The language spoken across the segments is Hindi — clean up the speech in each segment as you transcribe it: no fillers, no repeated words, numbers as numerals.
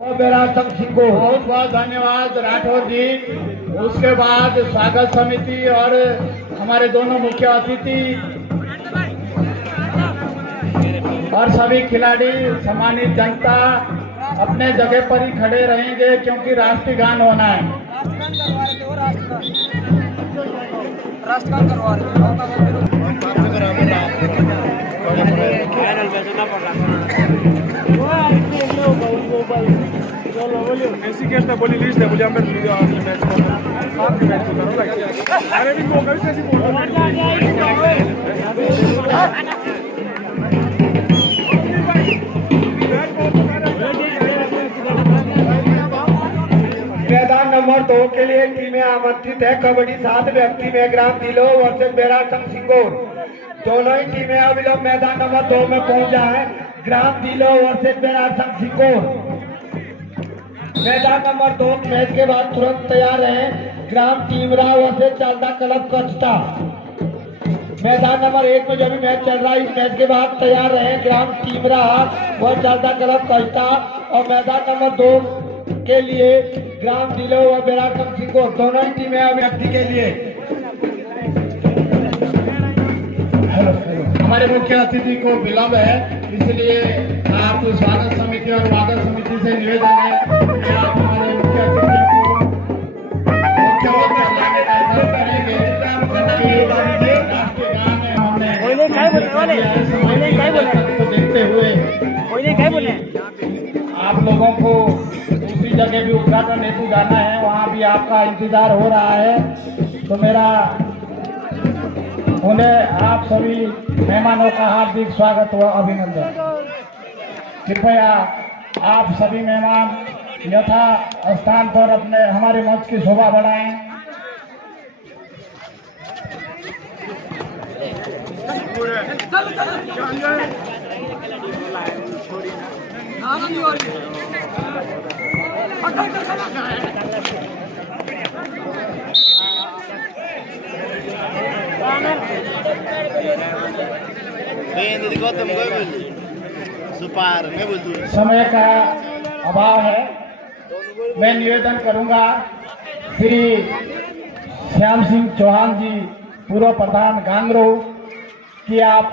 बेरासम सिंह को बहुत बहुत धन्यवाद राठौर जी। उसके बाद स्वागत समिति और हमारे दोनों मुख्य अतिथि और सभी खिलाड़ी, सम्मानित जनता अपने जगह पर ही खड़े रहेंगे क्योंकि राष्ट्रीय गान होना है। ऐसी कहता बोली लिस्ट है मुझे मैच साथ में मैच होता है। अरे भी मौका कैसी मैदान नंबर 2 के लिए टीमें आमंत्रित है। कबड्डी 7 व्यक्ति में ग्राम दिलो वर्सेस बेरासम सिंगोर। दोनों ही टीमें अविलंब मैदान नंबर 2 में पहुंच जाए। ग्राम दिलो वर्सेस बेरासम सिंगोर। मैदान नंबर 2 मैच के बाद तुरंत तैयार है। ग्राम टीमरा वर्सेस चालदा क्लब कचटा। मैदान नंबर 1 में जो भी मैच चल रहा है, इस मैच के बाद तैयार रहे ग्राम टीमरा व चालदा क्लब कचटा। और मैदान नंबर 2 के लिए ग्राम दिलो व बेरासम सिंगोर, दोनों ही टीमें व्यक्ति के लिए। हमारे मुख्य अतिथि को विलंब है, इसलिए आप स्वागत समिति और वादक समिति से निवेदन है कि आप हमारे मुख्य अतिथि को मुख्य होकर लाने का प्रयास करेंगे। राष्ट्रीय गान में हमने को देखते हुए आप लोगों को दूसरी जगह भी उद्घाटन हेतु जाना है, वहाँ भी आपका इंतजार हो रहा है। तो मेरा उन्हें आप सभी मेहमानों का हार्दिक स्वागत व अभिनंदन। कृपया आप सभी मेहमान यथा स्थान पर अपने हमारे मंच की शोभा बढ़ाएं। समय का अभाव है, मैं निवेदन करूंगा श्री श्याम सिंह चौहान जी, पूर्व प्रधान गांगरो, कि आप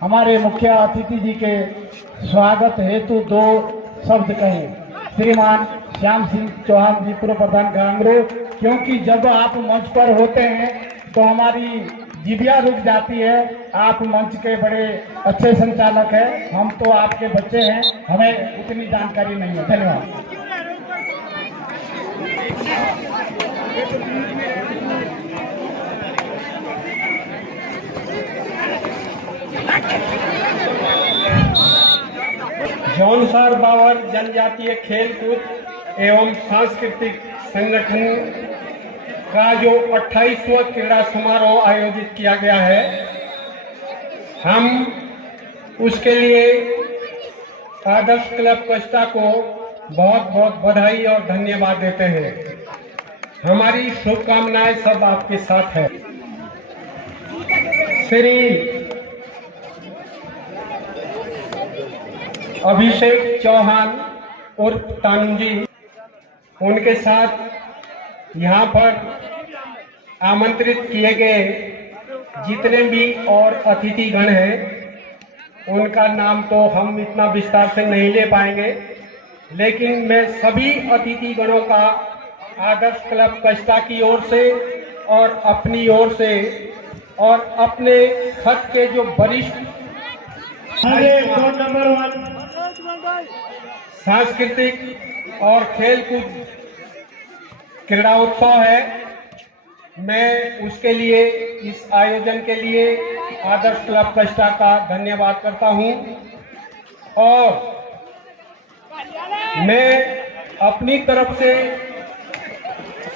हमारे मुख्य अतिथि जी के स्वागत हेतु 2 शब्द कहें। श्रीमान श्याम सिंह चौहान जी, पूर्व प्रधान गांगरो, क्योंकि जब आप मंच पर होते हैं तो हमारी जिभिया रुक जाती है। आप मंच के बड़े अच्छे संचालक हैं, हम तो आपके बच्चे हैं, हमें उतनी जानकारी नहीं है। धन्यवाद। जौनसार बावर जनजातीय खेलकूद एवं सांस्कृतिक संगठन का जो 28वां क्रीड़ा समारोह आयोजित किया गया है, हम उसके लिए आदर्श क्लब कचटा को बहुत बहुत बधाई और धन्यवाद देते हैं। हमारी शुभकामनाएं सब आपके साथ है। श्री अभिषेक चौहान उर्फ तानू जी, उनके साथ यहाँ पर आमंत्रित किए गए जितने भी और अतिथिगण हैं, उनका नाम तो हम इतना विस्तार से नहीं ले पाएंगे, लेकिन मैं सभी अतिथिगणों का आदर्श क्लब कचटा की ओर से और अपनी ओर से और अपने खत के जो वरिष्ठ सांस्कृतिक और खेलकूद क्रीड़ा उत्सव है, मैं उसके लिए, इस आयोजन के लिए आदर्श क्लब कचटा का धन्यवाद करता हूं। और मैं अपनी तरफ से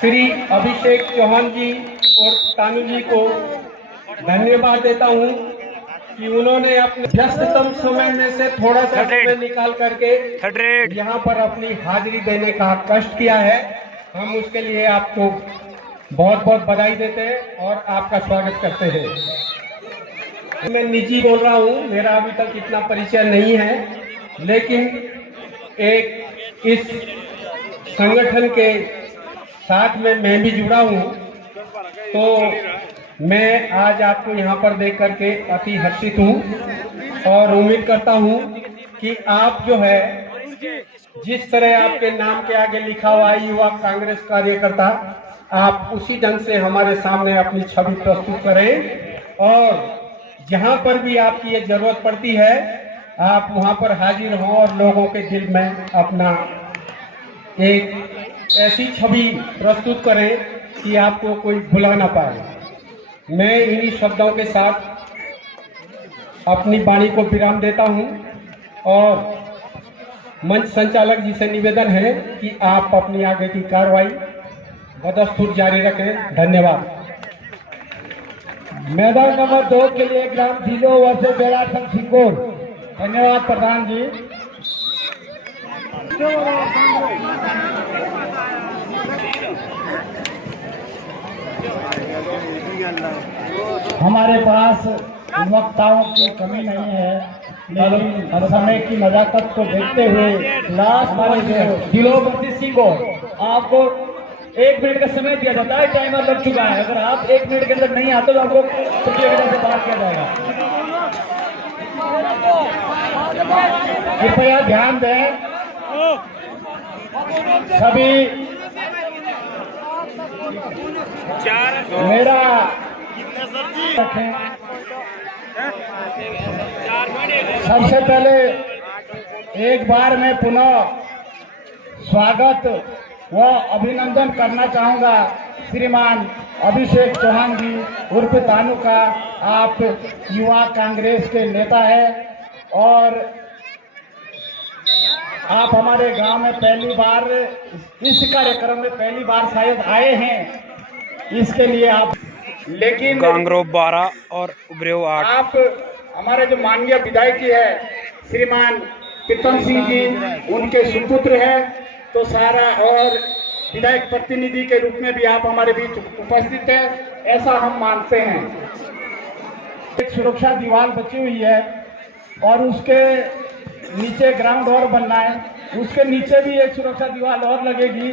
श्री अभिषेक चौहान जी और तानू जी को धन्यवाद देता हूं कि उन्होंने अपने व्यस्ततम समय में से थोड़ा सा समय निकाल करके यहाँ पर अपनी हाजिरी देने का कष्ट किया है। हम उसके लिए आपको बहुत बहुत बधाई देते हैं और आपका स्वागत करते हैं। मैं निजी बोल रहा हूँ, मेरा अभी तक इतना परिचय नहीं है, लेकिन एक इस संगठन के साथ में मैं भी जुड़ा हूँ, तो मैं आज आपको यहाँ पर देख करके अति हर्षित हूँ और उम्मीद करता हूँ कि आप जो है जिस तरह आपके नाम के आगे लिखा हुआ है युवा कांग्रेस कार्यकर्ता, आप उसी ढंग से हमारे सामने अपनी छवि प्रस्तुत करें और जहाँ पर भी आपकी ये जरूरत पड़ती है आप वहाँ पर हाजिर हों और लोगों के दिल में अपना एक ऐसी छवि प्रस्तुत करें कि आपको कोई भुला ना पाए। मैं इन्हीं शब्दों के साथ अपनी वाणी को विराम देता हूँ और मंच संचालक जी से निवेदन है कि आप अपनी आगे की कार्रवाई बदस्तूर जारी रखें। धन्यवाद। मैदान नंबर 2 के लिए ग्राम दिलो वर्सेस बेरासम सिंगोर। धन्यवाद प्रधान जी। हमारे पास वक्ताओं की कमी नहीं है, लेकिन समय की नजाकत को देखते हुए लास्ट हमारे दिलो वर्सेस सिंगोर, आपको 1 मिनट का समय दिया जाता है। टाइमर लग चुका है, अगर आप 1 मिनट के अंदर नहीं आते तो आपको प्रतियोगिता से बाहर किया जाएगा। कृपया ध्यान दें सभी। मेरा सबसे पहले एक बार मैं पुनः स्वागत व अभिनंदन करना चाहूंगा श्रीमान अभिषेक चौहान जी उर्फ तानू का। आप युवा कांग्रेस के नेता है और आप हमारे गांव में पहली बार इस कार्यक्रम में पहली बार शायद आए हैं, इसके लिए आप। लेकिन गांगरो 12 और उबरेव 8। आप हमारे जो माननीय विधायक है श्रीमान प्रीतम सिंह जी, उनके सुपुत्र हैं, तो सारा और विधायक प्रतिनिधि के रूप में भी आप हमारे बीच उपस्थित हैं, ऐसा हम मानते हैं। एक सुरक्षा दीवार बची हुई है और उसके नीचे ग्राउंड और बनना है, उसके नीचे भी एक सुरक्षा दीवार और लगेगी।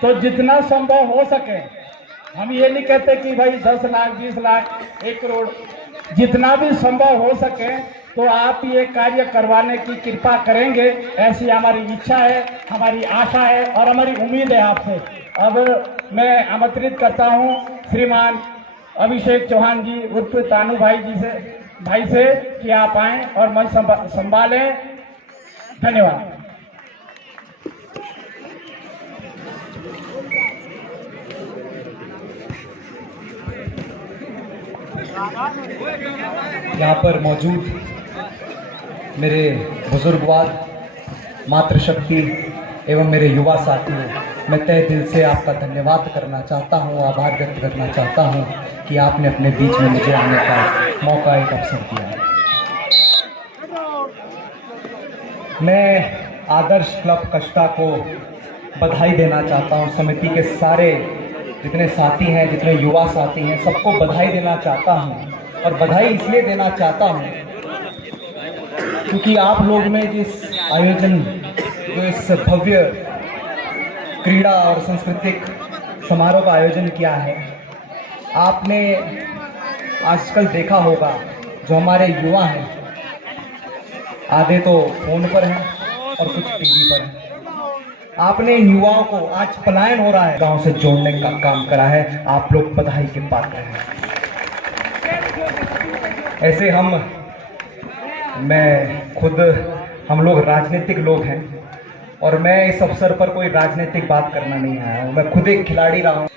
तो जितना संभव हो सके, हम ये नहीं कहते कि भाई 10 लाख 20 लाख 1 करोड़, जितना भी संभव हो सके तो आप ये कार्य करवाने की कृपा करेंगे, ऐसी हमारी इच्छा है, हमारी आशा है और हमारी उम्मीद है आपसे। अब मैं आमंत्रित करता हूँ श्रीमान अभिषेक चौहान जी उर्फ तानू भाई से कि आप आएं और मंच संभालें। धन्यवाद। यहाँ पर मौजूद मेरे बुजुर्गवाद, मातृशक्ति एवं मेरे युवा साथियों, मैं तहे दिल से आपका धन्यवाद करना चाहता हूँ, आभार व्यक्त करना चाहता हूँ कि आपने अपने बीच में मुझे आने का मौका, एक अवसर दिया है। मैं आदर्श क्लब कष्टा को बधाई देना चाहता हूँ। समिति के सारे जितने साथी हैं, जितने युवा साथी हैं, सबको बधाई देना चाहता हूँ। और बधाई इसलिए देना चाहता हूँ क्योंकि आप लोग ने जिस आयोजन, जो इस भव्य क्रीड़ा और सांस्कृतिक समारोह का आयोजन किया है, आपने आजकल देखा होगा जो हमारे युवा हैं, आधे तो फोन पर हैं और कुछ टीवी पर हैं। आपने इन युवाओं को, आज पलायन हो रहा है, गांव से जोड़ने का काम करा है। आप लोग बधाई के पात्र हैं। ऐसे हम लोग राजनीतिक लोग हैं और मैं इस अवसर पर कोई राजनीतिक बात करना नहीं आया हूँ। मैं खुद एक खिलाड़ी रहा हूँ।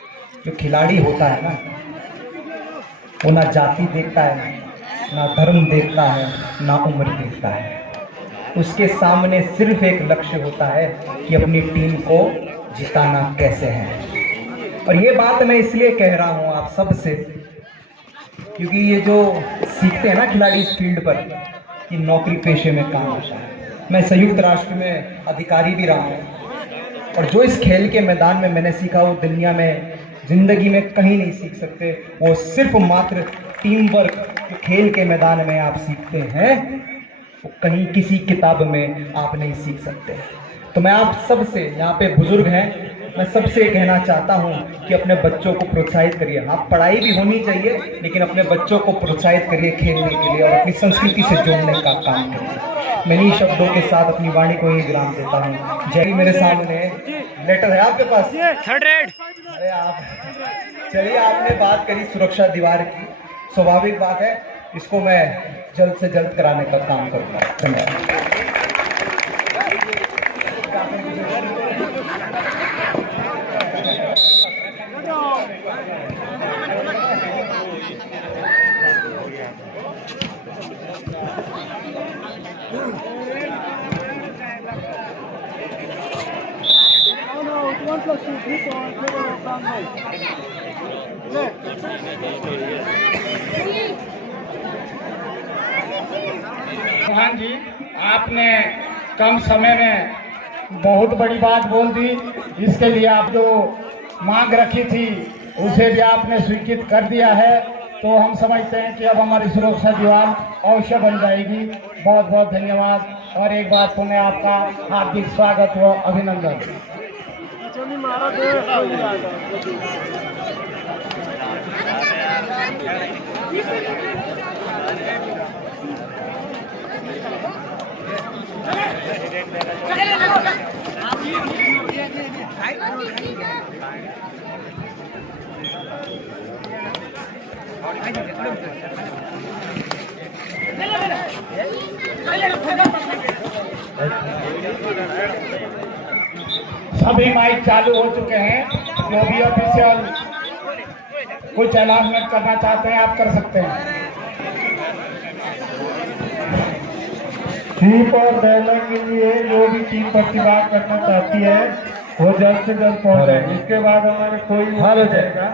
जो खिलाड़ी होता है ना, वो ना जाति देखता है, ना धर्म देखता है, ना उम्र देखता है। उसके सामने सिर्फ एक लक्ष्य होता है कि अपनी टीम को जिताना कैसे है। और ये बात मैं इसलिए कह रहा हूँ आप सब से, क्योंकि ये जो सीखते हैं ना खिलाड़ी इस फील्ड पर, कि नौकरी पेशे में काम होता है। मैं संयुक्त राष्ट्र में अधिकारी भी रहा हूँ और जो इस खेल के मैदान में मैंने सीखा, वो दुनिया में, जिंदगी में कहीं नहीं सीख सकते। वो सिर्फ मात्र टीम वर्क जो खेल के मैदान में आप सीखते हैं, वो कहीं किसी किताब में आप नहीं सीख सकते। तो मैं आप सबसे, यहाँ पे बुजुर्ग हैं, मैं सबसे कहना चाहता हूँ कि अपने बच्चों को प्रोत्साहित करिए। हाँ, पढ़ाई भी होनी चाहिए, लेकिन अपने बच्चों को प्रोत्साहित करिए खेलने के लिए और अपनी संस्कृति से जोड़ने का काम करिए। मैं इन्हीं शब्दों के साथ अपनी वाणी को ही विराम देता हूँ। जय। मेरे सामने लेटर है आपके पास? Third red. अरे आप चलिए, आपने बात करी सुरक्षा दीवार की, स्वाभाविक बात है, इसको मैं जल्द से जल्द कराने का काम करूँगा। धन्यवाद। चौहान जी, आपने कम समय में बहुत बड़ी बात बोल दी। इसके लिए आप जो मांग रखी थी उसे भी आपने स्वीकृत कर दिया है, तो हम समझते हैं कि अब हमारी सुरक्षा दीवार अवश्य बन जाएगी। बहुत बहुत धन्यवाद और एक बार पुनः आपका हार्दिक स्वागत व अभिनंदन। सभी माइक चालू हो चुके हैं। जो भी ऑफिशियल कुछ अनाउंसमेंट करना चाहते हैं आप कर सकते हैं। चीफ और बैनर के लिए जो भी टीम प्रतिभाग करना चाहती है वो जल्द से जल्द पहुंचे। इसके बाद हमारे कोई हाल हो जाएगा।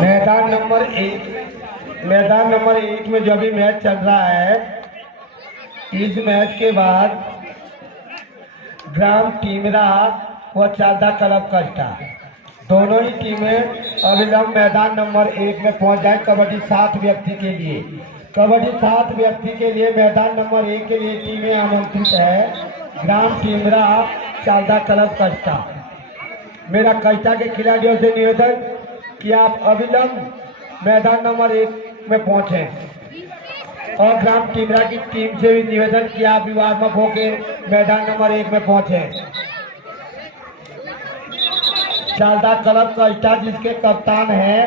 मैदान नंबर 1 में जो भी मैच चल रहा है, इस मैच के बाद ग्राम टीमरा व चालदा क्लब कस्टा दोनों ही टीमें अविलंब मैदान नंबर 1 में पहुंच जाए। कबड्डी 7 व्यक्ति के लिए, कबड्डी 7 व्यक्ति के लिए मैदान नंबर 1 के लिए टीमें आमंत्रित है। ग्राम टीमरा, चालदा क्लब कस्टा। मेरा कस्टा के खिलाड़ियों से निवेदन कि आप अविलंब मैदान नंबर 1 में पहुंचे और ग्राम टीमरा की टीम से भी निवेदन कि आप विवादात्मक होकर मैदान नंबर 1 में पहुंचे। चालदा क्लब कस्टा जिसके कप्तान हैं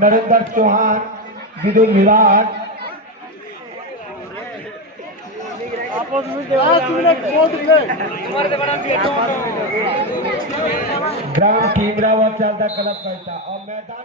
नरेंद्र चौहान, विद्युत विभाग। ग्राम टीमरा व चालदा क्लब कस्टा और मैदान